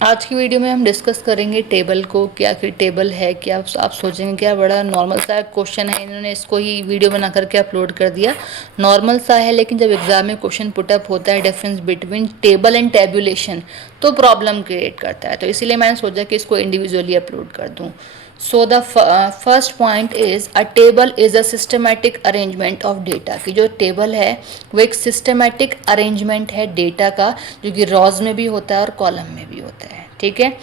आज की वीडियो में हम डिस्कस करेंगे टेबल को, कि आखिर टेबल है क्या। आप सोचेंगे क्या बड़ा नॉर्मल सा क्वेश्चन है, इन्होंने इसको ही वीडियो बना करके अपलोड कर दिया। नॉर्मल सा है, लेकिन जब एग्जाम में क्वेश्चन पुटअप होता है difference between table and tabulation, तो प्रॉब्लम क्रिएट करता है। तो इसीलिए मैंने सोचा कि इसको इंडिविजुअली अपलोड कर दूँ। So the first point is a table is a systematic arrangement of data। कि जो टेबल है वो एक सिस्टमेटिक अरेंजमेंट है डेटा का, जो कि रॉज में भी होता है और कॉलम में भी होता है। ठीक है।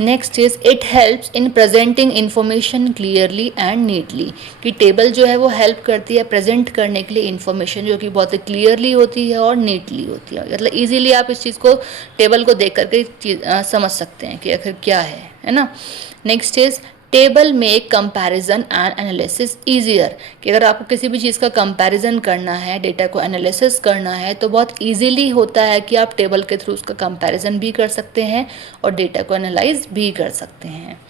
Next is it helps in presenting information clearly and neatly. कि टेबल जो है वो हेल्प करती है प्रेजेंट करने के लिए इन्फॉर्मेशन, जो कि बहुत क्लियरली होती है और नीटली होती है। मतलब इजीली आप इस चीज़ को, टेबल को देख करके समझ सकते हैं कि आखिर क्या है ना। नेक्स्ट इज टेबल में कंपैरिजन एंड एनालिसिस ईजियर। कि अगर आपको किसी भी चीज़ का कंपैरिजन करना है, डेटा को एनालिसिस करना है, तो बहुत इजीली होता है कि आप टेबल के थ्रू उसका कंपैरिजन भी कर सकते हैं और डेटा को एनालाइज भी कर सकते हैं।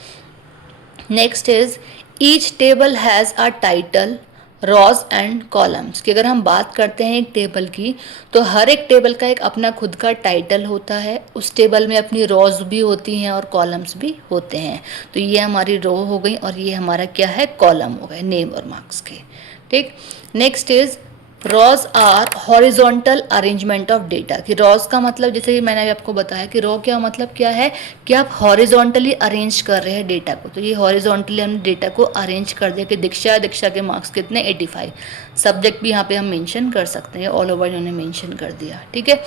Next is each table has a title, rows and columns. कि अगर हम बात करते हैं एक टेबल की, तो हर एक टेबल का एक अपना खुद का टाइटल होता है, उस टेबल में अपनी रॉज भी होती हैं और कॉलम्स भी होते हैं। तो ये हमारी रो हो गई और ये हमारा क्या है, कॉलम हो गए नेम और मार्क्स के। ठीक। Next is rows are horizontal arrangement of data. कि रॉज का मतलब, जैसे कि मैंने आपको बताया कि रॉ क्या मतलब क्या है, कि आप हॉरिजॉन्टली अरेंज कर रहे हैं डेटा को। तो ये हॉरिजॉन्टली हमने डेटा को अरेंज कर दिया कि दीक्षा के मार्क्स कितने 85। सब्जेक्ट भी यहाँ पे हम मेंशन कर सकते हैं, ऑल ओवर इन्होंने मेंशन कर दिया। ठीक है।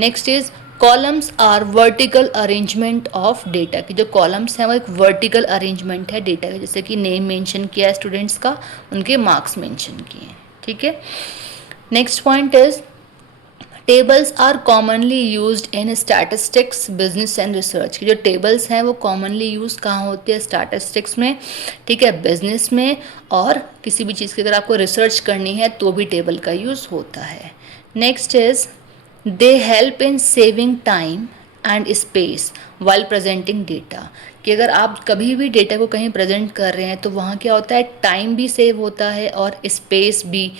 Next is columns are vertical arrangement of data. कि जो कॉलम्स हैं वो एक वर्टिकल अरेंजमेंट है डेटा का, जैसे कि नेम मेंशन किया है स्टूडेंट्स का, उनके मार्क्स मेंशन किए हैं। ठीक है। Next point is tables are commonly used in statistics, business and research. की जो टेबल्स हैं वो कॉमनली यूज कहाँ होती है, स्टैटिस्टिक्स में, ठीक है, बिजनेस में, और किसी भी चीज़ की अगर आपको रिसर्च करनी है तो भी टेबल का यूज़ होता है। Next is they help in saving time and space while presenting data. कि अगर आप कभी भी डेटा को कहीं प्रेजेंट कर रहे हैं तो वहाँ क्या होता है, टाइम भी सेव होता है और स्पेस भी,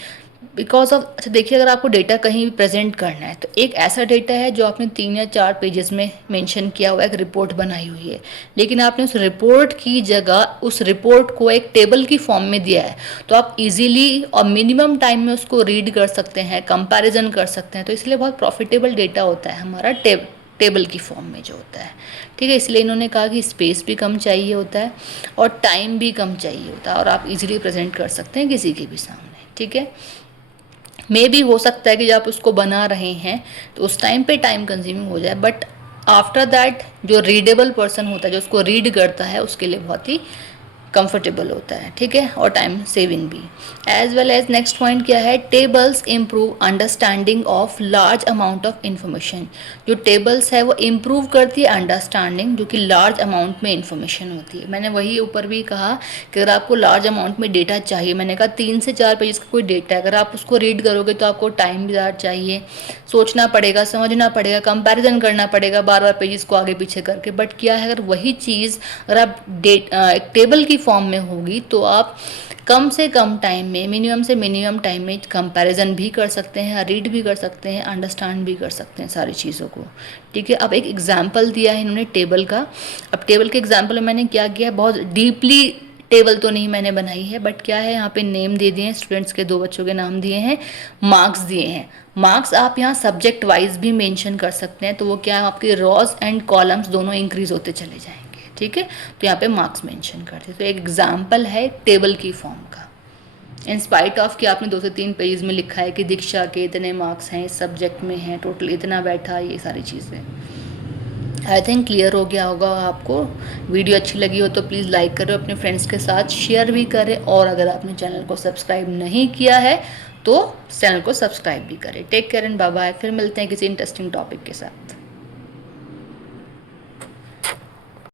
बिकॉज ऑफ, अच्छा देखिए, अगर आपको डेटा कहीं भी प्रेजेंट करना है तो एक ऐसा डेटा है जो आपने 3 या 4 पेजेस में मेंशन किया हुआ है, एक रिपोर्ट बनाई हुई है, लेकिन आपने उस रिपोर्ट की जगह उस रिपोर्ट को एक टेबल की फॉर्म में दिया है, तो आप इजीली और मिनिमम टाइम में उसको रीड कर सकते हैं, कंपैरिजन कर सकते हैं। तो इसलिए बहुत प्रॉफिटेबल डेटा होता है हमारा टेबल की फॉर्म में जो होता है। ठीक है। इसलिए इन्होंने कहा कि स्पेस भी कम चाहिए होता है और टाइम भी कम चाहिए होता है, और आप इजीली प्रेजेंट कर सकते हैं किसी के भी सामने। ठीक है। मे भी हो सकता है कि जब आप उसको बना रहे हैं तो उस टाइम पे टाइम कंज्यूमिंग हो जाए, बट आफ्टर दैट जो रीडेबल पर्सन होता है, जो उसको रीड करता है, उसके लिए बहुत ही कंफर्टेबल होता है। ठीक है। और टाइम सेविंग भी। As well as next point क्या है, tables improve understanding of large amount of information. जो टेबल्स है वो इम्प्रूव करती है अंडरस्टैंडिंग, जो कि लार्ज अमाउंट में इन्फॉर्मेशन होती है। मैंने वही ऊपर भी कहा कि अगर आपको लार्ज अमाउंट में डेटा चाहिए, मैंने कहा 3 से 4 पेजेस का कोई डेटा है, अगर आप उसको रीड करोगे तो आपको टाइम भी ज़्यादा चाहिए, सोचना पड़ेगा, समझना पड़ेगा, कंपैरिजन करना पड़ेगा बार बार पेजेस को आगे पीछे करके। बट क्या है, अगर वही चीज़ अगर आप एक टेबल की फॉर्म में होगी तो आप कम से कम टाइम में, मिनिमम से मिनिमम टाइम में कंपैरिजन भी कर सकते हैं, रीड भी कर सकते हैं, अंडरस्टैंड भी कर सकते हैं सारी चीज़ों को। ठीक है। अब एक एग्जाम्पल दिया है इन्होंने टेबल का। अब टेबल के एग्जाम्पल में मैंने क्या किया है, बहुत डीपली टेबल तो नहीं मैंने बनाई है, बट क्या है, यहाँ पे नेम दे दिए हैं, स्टूडेंट्स के 2 बच्चों के नाम दिए हैं, मार्क्स दिए हैं। मार्क्स आप यहाँ सब्जेक्ट वाइज भी मेंशन कर सकते हैं, तो वो क्या है, आपके रॉज एंड कॉलम्स दोनों इंक्रीज होते चले जाएंगे। ठीक है। तो यहाँ पे मार्क्स मेंशन करते हैं। तो एक एग्जाम्पल है टेबल की फॉर्म का, इन स्पाइट ऑफ कि आपने 2 से 3 पेज में लिखा है कि दीक्षा के इतने मार्क्स हैं, इस सब्जेक्ट में हैं, टोटल इतना बैठा, ये सारी चीज़ें। आई थिंक क्लियर हो गया होगा आपको। वीडियो अच्छी लगी हो तो प्लीज़ लाइक करो, अपने फ्रेंड्स के साथ शेयर भी करें, और अगर आपने चैनल को सब्सक्राइब नहीं किया है तो चैनल को सब्सक्राइब भी करें। Take care and bye bye. फिर मिलते हैं किसी इंटरेस्टिंग टॉपिक के साथ।